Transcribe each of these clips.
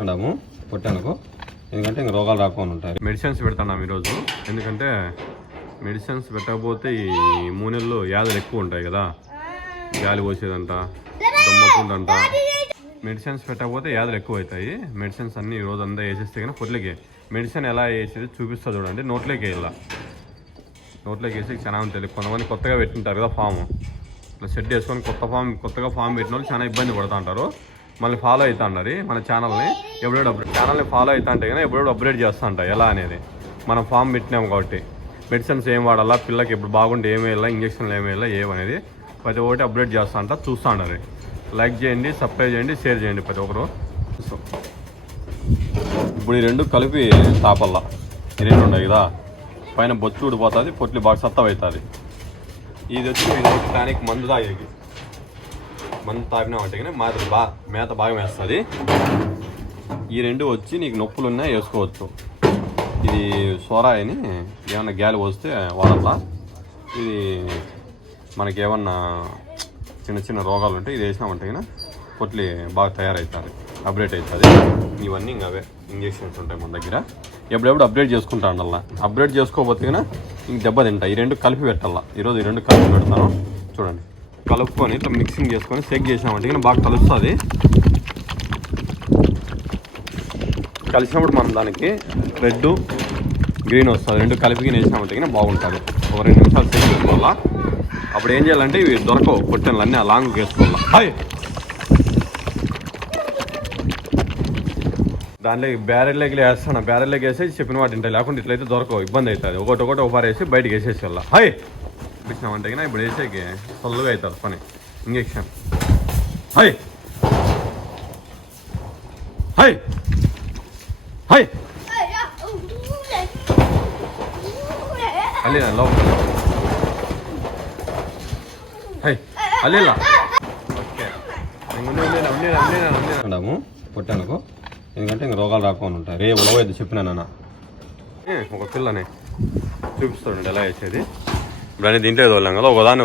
అంటాము పొట్టానుకో, ఎందుకంటే ఇంక రోగాలు రాకుండా ఉంటాయి. మెడిసిన్స్ పెడతాం ఈరోజు, ఎందుకంటే మెడిసిన్స్ పెట్టకపోతే ఈ 3 నెలలు వ్యాధులు ఎక్కువ ఉంటాయి కదా, గాలి పోసేదంట, దమ్మకుండంట. మెడిసిన్స్ పెట్టకపోతే వ్యాధులు ఎక్కువ అవుతాయి. మెడిసిన్స్ అన్నీ ఈరోజు అంతా వేసేస్తే కానీ పొట్లకి మెడిసిన్ ఎలా వేసేది చూపిస్తా చూడండి. నోట్లోకి వేయాల, నోట్లోకి వేసి చాలా ఉంటుంది. కొంతమంది కొత్తగా పెట్టింటారు కదా ఫామ్, ఇట్లా సెట్ చేసుకొని కొత్తగా ఫామ్ పెట్టిన వాళ్ళు చాలా ఇబ్బంది పడుతూ ఉంటారు. మళ్ళీ ఫాలో అవుతా ఉంటారు మన ఛానల్ని. ఛానల్ని ఫాలో అవుతా ఉంటే కానీ ఎప్పుడెప్పుడు అప్డేట్ చేస్తూ ఉంటాయి ఎలా అనేది. మనం ఫామ్ పెట్టినాము కాబట్టి మెడిసిన్స్ ఏం వాడాలా, పిల్లకి ఎప్పుడు బాగుంటే ఏమి వేయాలా, ఇంజక్షన్లు ఏమి వేయాలా ఏమనేది ప్రతి ఒక్కటి అప్డేట్ చేస్తూ ఉంటా. చూస్తూ ఉంటారు. లైక్ చేయండి, సబ్స్క్రైబ్ చేయండి, షేర్ చేయండి ప్రతి ఒక్కరు. ఇప్పుడు ఈ రెండు కలిపి తాపల్లా, ఈ రెండు ఉన్నాయి కదా, పైన బొచ్చు ఊడిపోతుంది, పొట్లు బాగా సత్తవ అవుతుంది. ఇది వచ్చి దానికి మందు తాగేకి, మందు తాగినామంటే కానీ మేత బాగా వేస్తుంది. ఈ రెండు వచ్చి నీకు నొప్పులు ఉన్నా వేసుకోవచ్చు. ఇది సోరాయిని ఏమన్నా గాలి పోస్తే వాడల్లా. ఇది మనకి ఏమన్నా చిన్న చిన్న రోగాలు ఉంటాయి, ఇది వేసినామంటే కానీ పొట్లి బాగా తయారవుతుంది, అప్డేట్ అవుతుంది. ఇవన్నీ ఇంకా అవే ఇంజక్షన్స్ ఉంటాయి మన దగ్గర. ఎప్పుడెప్పుడు అప్డేట్ చేసుకుంటా ఉండాల. అప్డేట్ చేసుకోకపోతే కానీ ఇంక దెబ్బ తింటాయి. ఈ రెండు కలిపి పెట్టాలా. ఈరోజు ఈ రెండు కలిపి పెడతాను చూడండి. కలుపుకొని ఇట్లా మిక్సింగ్ చేసుకొని సెక్ చేసినామంటే కానీ బాగా కలుస్తుంది. కలిసినప్పుడు మనం దానికి రెడ్ గ్రీన్ వస్తుంది, రెండు కలిపి వేసినామంటే కానీ బాగుంటుంది. ఒక 2 నిమిషాలు సెక్ చేసుకోవాలా. అప్పుడు ఏం చేయాలంటే ఇవి దొరకవు పొట్టెన్లు అన్నీ లాంగ్ వేసుకోవాలా. హాయ్ దాంట్లో బ్యారెల్లోకి వేస్తాను, బ్యారెల్లోకి వేసేసి చెప్పిన వాటి ఉంటాయి, లేకుంటే ఇట్లయితే దొరకవు, ఇబ్బంది అవుతుంది. ఒకటి ఒకటి వేసి బయటకు వేసేసి వెళ్ళా. హాయ్ ఇచ్చినామంటే కానీ ఇప్పుడు వేసేకి సొల్లుగా అవుతుంది పని. ఇంజక్షన్ హాయ్ హాయ్ హాయ్ అల్లి లోపల హాయ్ అల్లిలా ఓకే అంటాము పొట్టానుకో, ఎందుకంటే ఇంక రోగాలు రాకుండా ఉంటాయి. రేపు ఉలవైద్య చెప్పినా నాన్న. ఒక పిల్లని చూపిస్తాడు ఎలా వేసేది. ఇప్పుడు అనేది దీంట్లో ఏదో వెళ్ళాం కదా, ఒకదాన్ని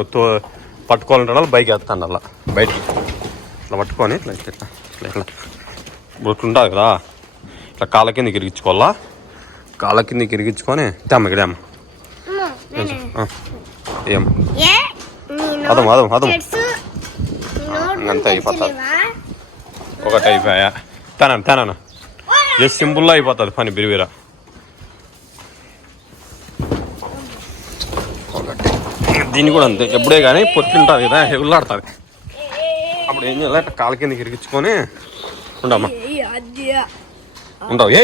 పట్టుకోవాలంటే వాళ్ళు బైక్ వేస్తాను అలా బయటికి ఇట్లా పట్టుకొని ఇట్లా ఇట్లా ఇట్లా ఉంటుంది కదా, ఇట్లా కాళ్ళ కిందకి ఇరిగించుకోవాలా. కాళ్ళ కిందకి ఇరిగించుకొని తెమ్మ ఇక్కడ ఏం అదం అదం అదం అంతా అయిపోతుంది. ఒకటి అయిపోయా తేనాను జస్ట్ సింపుల్గా అయిపోతుంది పని బిరివిరా. దీన్ని కూడా అంతే, ఎప్పుడే కానీ పొట్టింటుంది కదా, హెగులాడుతుంది. అప్పుడు ఏం చేయాలి, అట్లా కాళ్ళ కిందకి ఇరిగించుకొని ఉండమ్మా ఉంటావు. ఏ